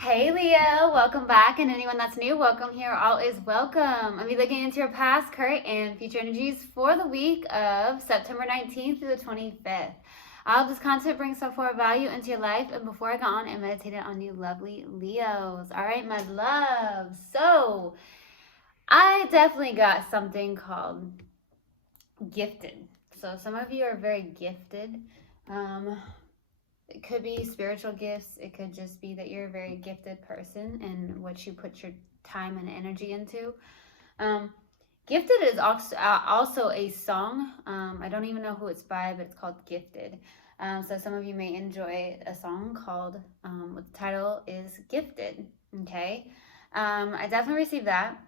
Hey Leo, welcome back, and anyone that's new, welcome here. All is welcome. I'll be looking into your past, current, and future energies for the week of September 19th through the 25th. All of this content brings some form of value into your life, and before I got on and meditated on you lovely Leos. All right, my loves. So, I definitely got something called gifted. So, some of you are very gifted. It could be spiritual gifts. It could just be that you're a very gifted person and what you put your time and energy into. Gifted is also a song. I don't even know who it's by, but it's called Gifted. So some of you may enjoy a song called, what the title is Gifted. Okay. I definitely received that.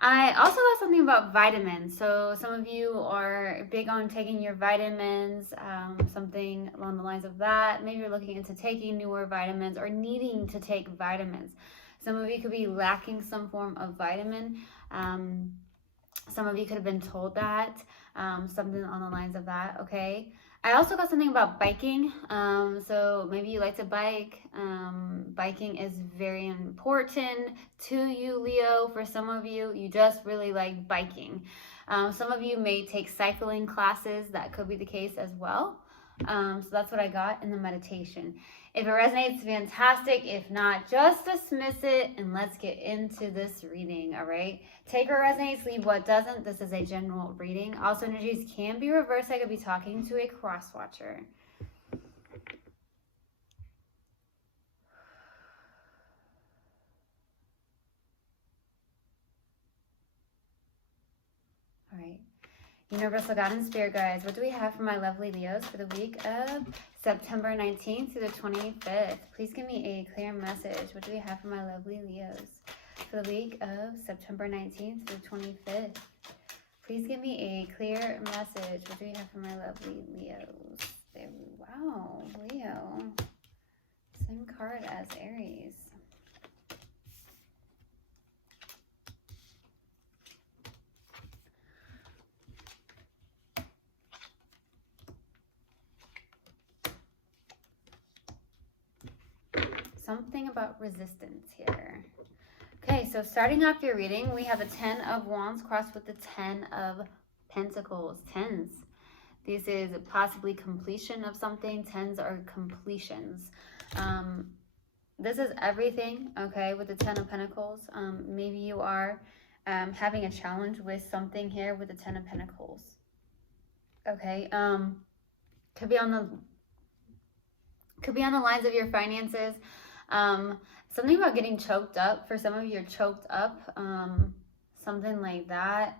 I also got something about vitamins. So some of you are big on taking your vitamins, something along the lines of that. Maybe you're looking into taking newer vitamins or needing to take vitamins. Some of you could be lacking some form of vitamin. Some of you could have been told that, something on the lines of that, okay? I also got something about biking. So maybe you like to bike. Biking is very important to you, Leo. For some of you, you just really like biking. Some of you may take cycling classes. That could be the case as well. So that's what I got in the meditation. If it resonates, fantastic. If not, just dismiss it and let's get into this reading, all right? Take what resonates, leave what doesn't. This is a general reading. Also, energies can be reversed. I could be talking to a cross watcher. All right. Universal God and Spirit Guides, what do we have for my lovely Leos for the week of September 19th to the 25th? Please give me a clear message. What do we have for my lovely Leos for the week of September 19th to the 25th? Please give me a clear message. What do we have for my lovely Leos? Wow, Leo. Same card as Aries. Something about resistance here. Okay, so starting off your reading, we have a 10 of Wands crossed with the 10 of Pentacles. Tens. This is possibly completion of something. Tens are completions. This is everything, okay, with the 10 of Pentacles. Maybe you are having a challenge with something here with the 10 of Pentacles. Okay, could be on the lines of your finances. Something about getting choked up. For some of you, you're choked up. Something like that.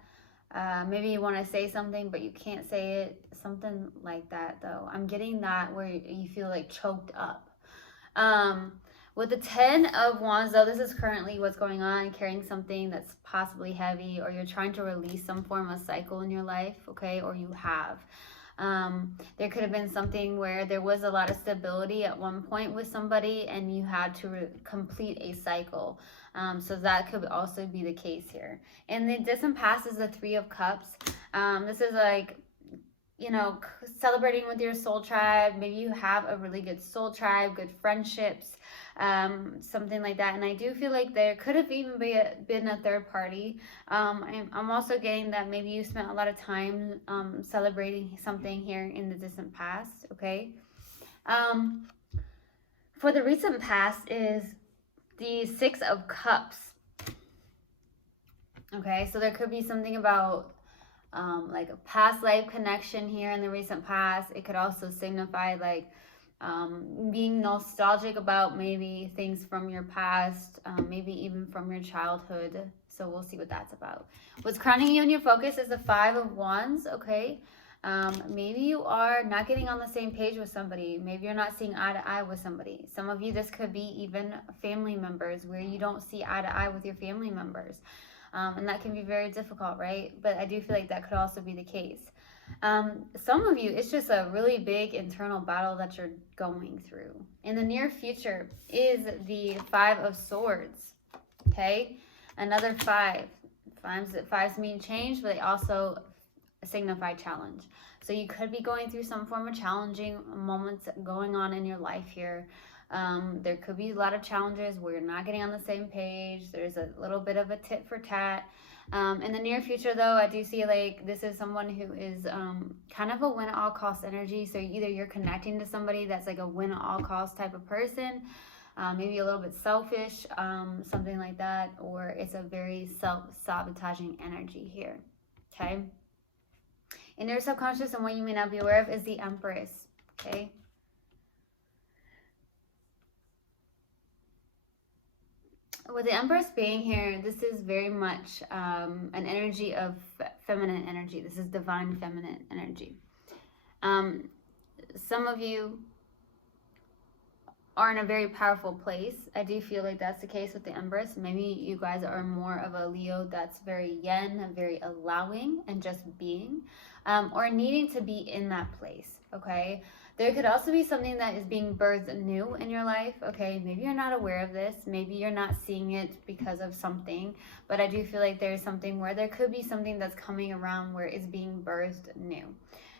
Maybe you want to say something, but you can't say it. Something like that, though. I'm getting that where you feel like choked up. With the 10 of Wands, though, this is currently what's going on, carrying something that's possibly heavy, or you're trying to release some form of cycle in your life, okay, or you have. There could have been something where there was a lot of stability at one point with somebody and you had to complete a cycle. So that could also be the case here. And the distant past is the 3 of Cups. This is like, you know, celebrating with your soul tribe. Maybe you have a really good soul tribe, good friendships, something like that. And I do feel like there could have even been a third party. I'm also getting that maybe you spent a lot of time celebrating something here in the distant past, okay? For the recent past is the 6 of Cups. Okay, so there could be something about like a past life connection here in the recent past. It could also signify like being nostalgic about maybe things from your past, maybe even from your childhood. So we'll see what that's about. What's crowning you in your focus is the 5 of Wands, okay? Maybe you are not getting on the same page with somebody. Maybe you're not seeing eye to eye with somebody. Some of you, this could be even family members where you don't see eye to eye with your family members. And that can be very difficult, right? But I do feel like that could also be the case. Some of you, it's just a really big internal battle that you're going through. In the near future is the 5 of Swords, okay? Another 5. Fives mean change, but they also signify challenge. So you could be going through some form of challenging moments going on in your life here. There could be a lot of challenges where you're not getting on the same page. There's a little bit of a tit for tat. In the near future, though, I do see like this is someone who is kind of a win at all cost energy. So either you're connecting to somebody that's like a win at all cost type of person, maybe a little bit selfish, something like that, or it's a very self-sabotaging energy here. Okay. In your subconscious, and what you may not be aware of is the Empress. Okay. With the Empress being here, this is very much an energy of feminine energy. This is divine feminine energy. Some of you are in a very powerful place. I do feel like that's the case with the Empress. Maybe you guys are more of a Leo that's very yin, very allowing and just being, or needing to be in that place, okay? There could also be something that is being birthed new in your life, okay? Maybe you're not aware of this. Maybe you're not seeing it because of something, but I do feel like there's something where there could be something that's coming around where it's being birthed new.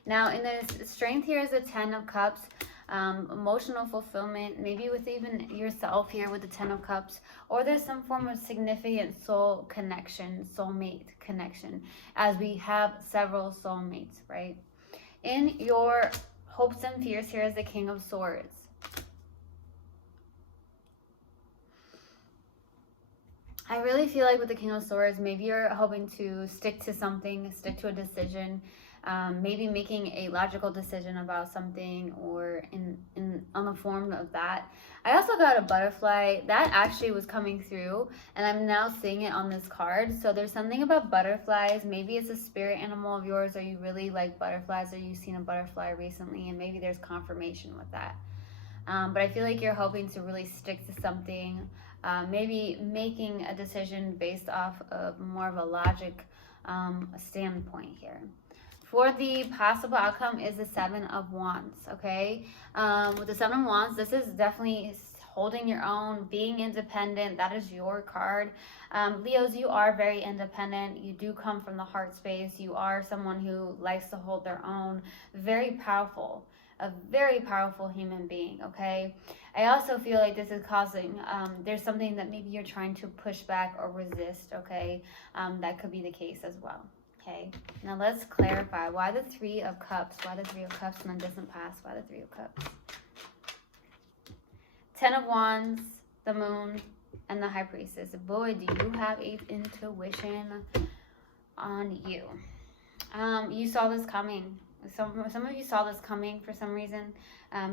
Now, in the strength here is the 10 of Cups, emotional fulfillment, maybe with even yourself here with the 10 of Cups, or there's some form of significant soul connection, soulmate connection, as we have several soulmates, right? In your hopes and fears, here is the King of Swords. I really feel like with the King of Swords, maybe you're hoping to stick to something, stick to a decision, maybe making a logical decision about something, or on the form of that. I also got a butterfly that actually was coming through, and I'm now seeing it on this card. So there's something about butterflies. Maybe it's a spirit animal of yours, or you really like butterflies, or you've seen a butterfly recently, and maybe there's confirmation with that. But I feel like you're hoping to really stick to something, maybe making a decision based off of more of a logic standpoint here. For the possible outcome is the 7 of Wands, okay? With the 7 of Wands, this is definitely holding your own, being independent. That is your card. Leos, you are very independent. You do come from the heart space. You are someone who likes to hold their own. Very powerful. A very powerful human being, okay? I also feel like this is causing, there's something that maybe you're trying to push back or resist, okay? That could be the case as well. Okay, now let's clarify why the 3 of Cups, why the 3 of Cups and then doesn't pass, why the 3 of Cups. 10 of Wands, the Moon, and the High Priestess. Boy, do you have a intuition on you. You saw this coming. Some of you saw this coming for some reason.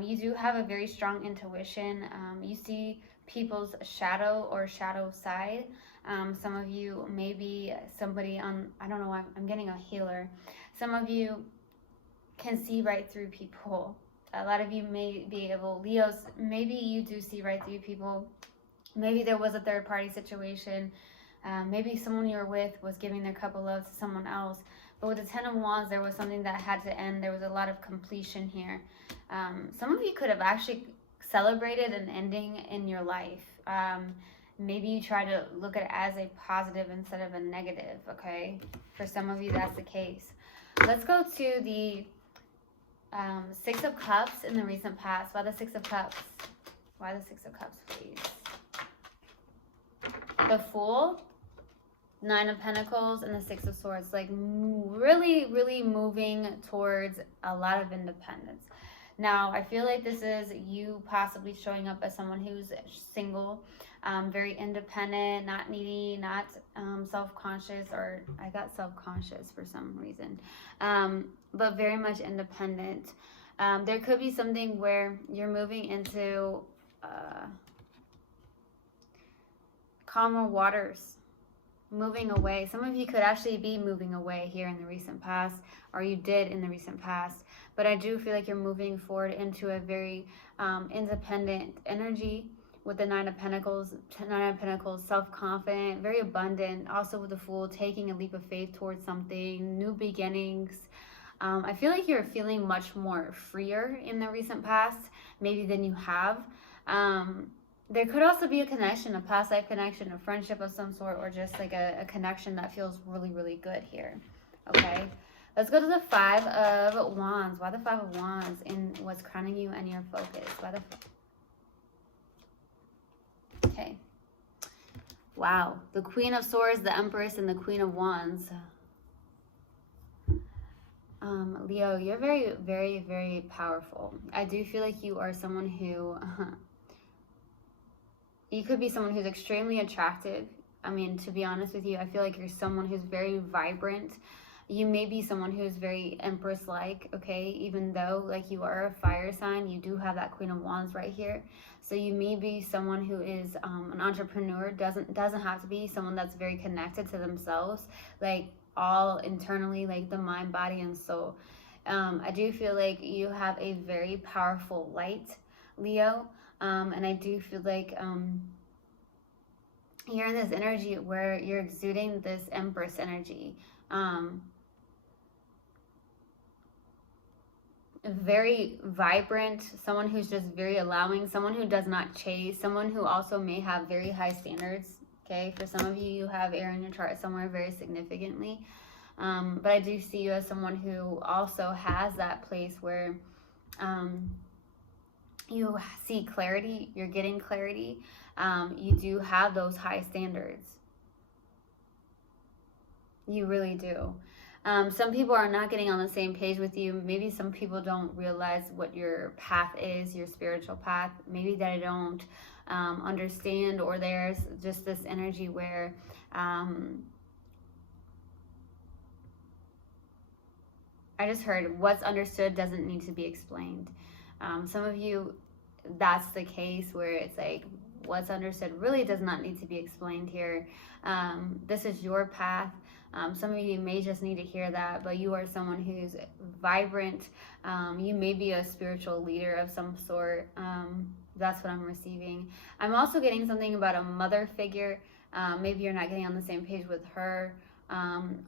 You do have a very strong intuition. You see people's shadow or shadow side. Some of you, maybe somebody on, I don't know, I'm getting a healer. Some of you can see right through people. A lot of you may be able, Leos, maybe you do see right through people. Maybe there was a third party situation. Maybe someone you were with was giving their cup of love to someone else. But with the 10 of Wands, there was something that had to end. There was a lot of completion here. Some of you could have actually celebrated an ending in your life. Maybe you try to look at it as a positive instead of a negative, okay? For some of you, that's the case. Let's go to the 6 of Cups in the recent past. Why the 6 of Cups? Why the 6 of Cups, please? The Fool, 9 of Pentacles, and the 6 of Swords. Like really, really moving towards a lot of independence. Now, I feel like this is you possibly showing up as someone who's single, very independent, not needy, not self-conscious, or I got self-conscious for some reason, but very much independent. There could be something where you're moving into calmer waters, moving away. Some of you could actually be moving away here in the recent past, or you did in the recent past. But I do feel like you're moving forward into a very independent energy with the 9 of Pentacles. 9 of Pentacles, self-confident, very abundant. Also with the Fool, taking a leap of faith towards something, new beginnings. I feel like you're feeling much more freer in the recent past, maybe than you have. There could also be a connection, a past life connection, a friendship of some sort, or just like a connection that feels really, really good here. Okay, let's go to the 5 of Wands. Why the 5 of Wands in what's crowning you and your focus? Why the Wow. The Queen of Swords, the Empress, and the Queen of Wands. Leo, you're very, very, very powerful. I do feel like you are someone who, you could be someone who's extremely attractive. I mean, to be honest with you, I feel like you're someone who's very vibrant. You may be someone who's very Empress-like, okay? Even though, like, you are a fire sign, you do have that Queen of Wands right here. So you may be someone who is an entrepreneur. Doesn't have to be someone that's very connected to themselves, like, all internally, like the mind, body, and soul. I do feel like you have a very powerful light, Leo. And I do feel like you're in this energy where you're exuding this Empress energy. Very vibrant, someone who's just very allowing, someone who does not chase, someone who also may have very high standards. Okay, for some of you, you have air in your chart somewhere very significantly. But I do see you as someone who also has that place where you see clarity, you're getting clarity. You do have those high standards. You really do. Some people are not getting on the same page with you. Maybe some people don't realize what your path is, your spiritual path. Maybe they don't understand, or there's just this energy where I just heard what's understood doesn't need to be explained. Some of you, that's the case where it's like what's understood really does not need to be explained here. This is your path. Some of you may just need to hear that, but you are someone who's vibrant. You may be a spiritual leader of some sort. That's what I'm receiving. I'm also getting something about a mother figure. Maybe you're not getting on the same page with her,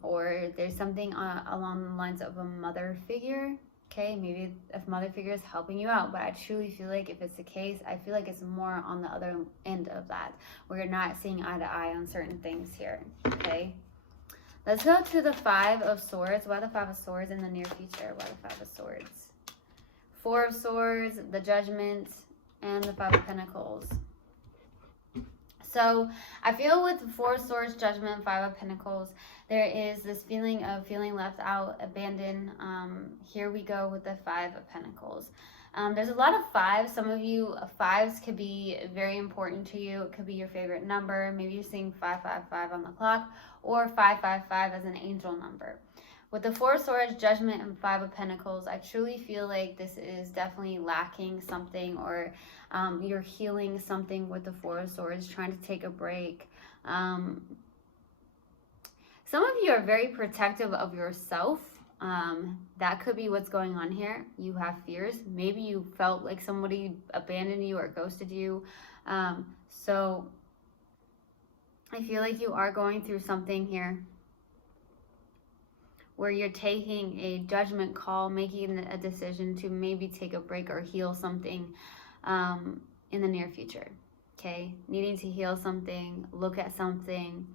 or there's something along the lines of a mother figure. Okay, maybe a mother figure is helping you out, but I truly feel like if it's the case, I feel like it's more on the other end of that, where you're not seeing eye to eye on certain things here. Okay. Let's go to the Five of Swords. Why the Five of Swords in the near future? Why the Five of Swords? Four of Swords, the Judgment, and the Five of Pentacles. So I feel with the Four of Swords, Judgment, Five of Pentacles, there is this feeling of feeling left out, abandoned. Here we go with the Five of Pentacles. There's a lot of fives. Some of you, fives could be very important to you. It could be your favorite number. Maybe you're seeing 555 on the clock, or 555 as an angel number. With the Four of Swords, Judgment, and Five of Pentacles, I truly feel like this is definitely lacking something, or you're healing something with the Four of Swords, trying to take a break. Some of you are very protective of yourself. That could be what's going on here. You have fears. Maybe you felt like somebody abandoned you or ghosted you. So I feel like you are going through something here where you're taking a judgment call, making a decision to maybe take a break or heal something in the near future. Okay, needing to heal something, look at something.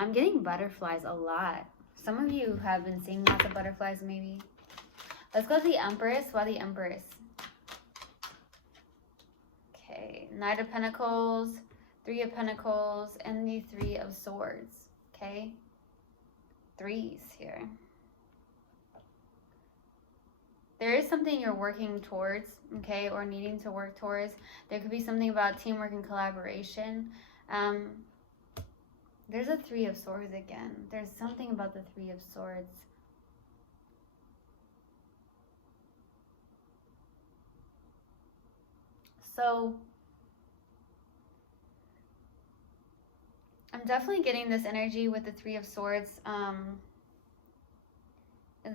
I'm getting butterflies a lot. Some of you have been seeing lots of butterflies maybe. Let's go to the Empress. Why the Empress? Okay, Knight of Pentacles, Three of Pentacles, and the Three of Swords. Okay, threes here. There is something you're working towards, okay, or needing to work towards. There could be something about teamwork and collaboration. There's a Three of Swords again. There's something about the Three of Swords. So I'm definitely getting this energy with the Three of Swords,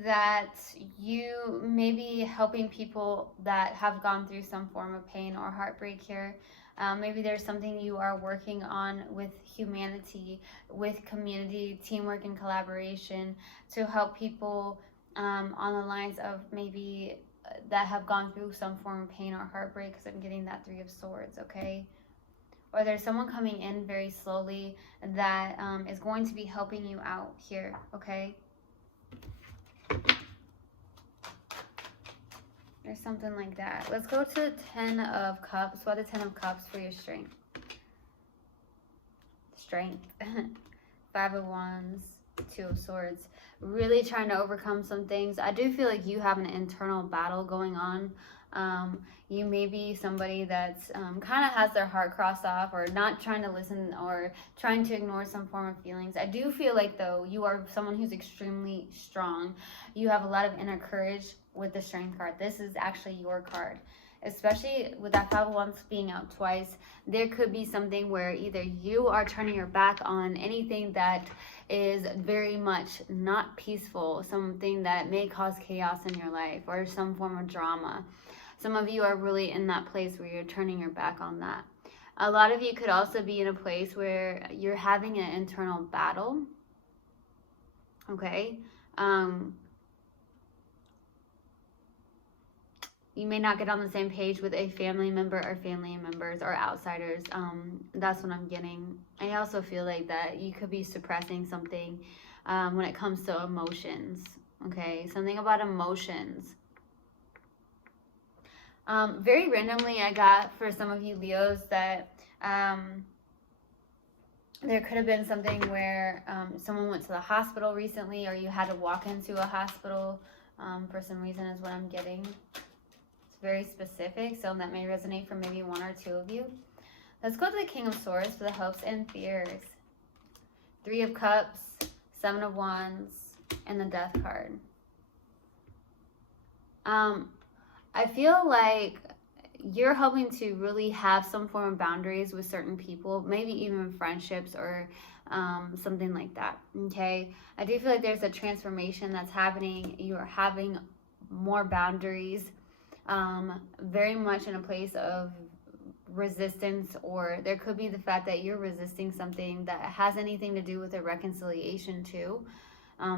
that you may be helping people that have gone through some form of pain or heartbreak here. Maybe there's something you are working on with humanity, with community, teamwork, and collaboration to help people on the lines of maybe that have gone through some form of pain or heartbreak, because I'm getting that Three of Swords, okay? Or there's someone coming in very slowly that is going to be helping you out here, okay? There's something like that. Let's go to the Ten of Cups. Why the Ten of Cups for your strength? strength. Five of Wands, Two of Swords. Really trying to overcome some things. I do feel like you have an internal battle going on. You may be somebody that's kind of has their heart crossed off, or not trying to listen, or trying to ignore some form of feelings. I do feel like, though, you are someone who's extremely strong. You have a lot of inner courage with the Strength card. This is actually your card. Especially with that Five of Wands being out twice, there could be something where either you are turning your back on anything that is very much not peaceful, something that may cause chaos in your life, or some form of drama. Some of you are really in that place where you're turning your back on that. A lot of you could also be in a place where you're having an internal battle. Okay. You may not get on the same page with a family member or family members or outsiders. That's what I'm getting. I also feel like that you could be suppressing something when it comes to emotions. Okay, something about emotions. Very randomly, I got for some of you Leos that there could have been something where someone went to the hospital recently, or you had to walk into a hospital for some reason, is what I'm getting. Very specific, so that may resonate for maybe one or two of you. Let's go to the King of Swords for the hopes and fears. Three of Cups, Seven of Wands, and the Death card. I feel like you're hoping to really have some form of boundaries with certain people, maybe even friendships or something like that, okay? I do feel like there's a transformation that's happening. You are having more boundaries. Very much in a place of resistance, or there could be the fact that you're resisting something that has anything to do with a reconciliation too.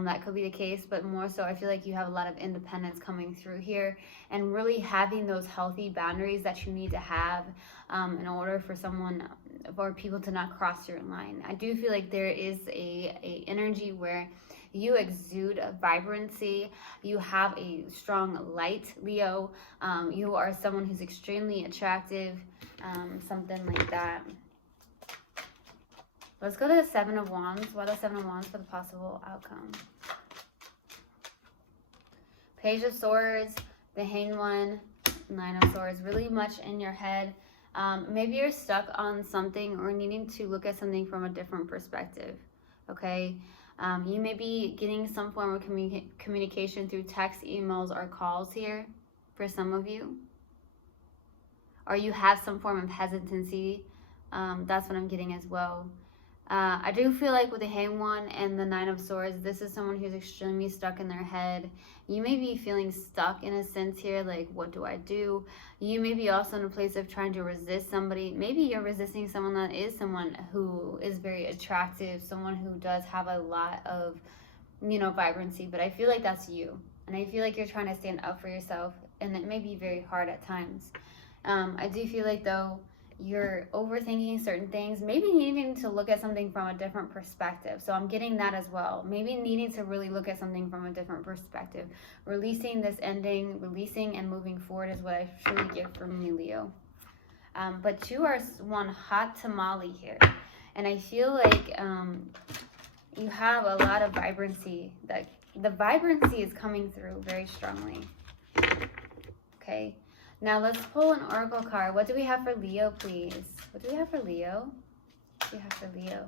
That could be the case, but more so I feel like you have a lot of independence coming through here, and really having those healthy boundaries that you need to have in order for people to not cross your line. I do feel like there is a energy where you exude a vibrancy. You have a strong light, Leo. You are someone who's extremely attractive, something like that. Let's go to the Seven of Wands. Why the Seven of Wands for the possible outcome? Page of Swords, the Hanged One, Nine of Swords. Really much in your head. Maybe you're stuck on something, or needing to look at something from a different perspective. Okay? You may be getting some form of communication through text, emails, or calls here for some of you. Or you have some form of hesitancy. That's what I'm getting as well. I do feel like with the Hanged One and the Nine of Swords, this is someone who's extremely stuck in their head. You may be feeling stuck in a sense here, like, what do I do? You may be also in a place of trying to resist somebody. Maybe you're resisting someone that is someone who is very attractive, someone who does have a lot of, vibrancy, but I feel like that's you. And I feel like you're trying to stand up for yourself, and it may be very hard at times. I do feel like, though, you're overthinking certain things, maybe needing to look at something from a different perspective. So I'm getting that as well. Maybe needing to really look at something from a different perspective. Releasing this ending, releasing and moving forward is what I truly get from you, Leo. But you are one hot tamale here. And I feel like you have a lot of vibrancy. That the vibrancy is coming through very strongly. Okay. Now let's pull an oracle card. What do we have for Leo, please? What do we have for Leo? What do we have for Leo?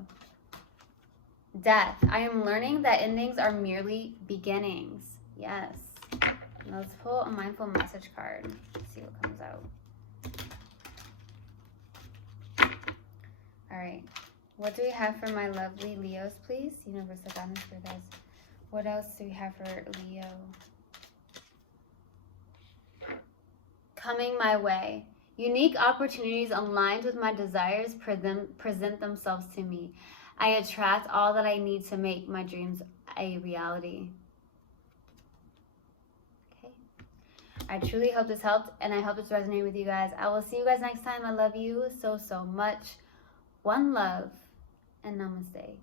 Death. I am learning that endings are merely beginnings. Yes. Now let's pull a mindful message card. Let's see what comes out. All right. What do we have for my lovely Leos, please? Universal guidance for guys. What else do we have for Leo? Coming my way. Unique opportunities aligned with my desires present themselves to me. I attract all that I need to make my dreams a reality. Okay. I truly hope this helped, and I hope this resonated with you guys. I will see you guys next time. I love you so, so much. One love, and namaste.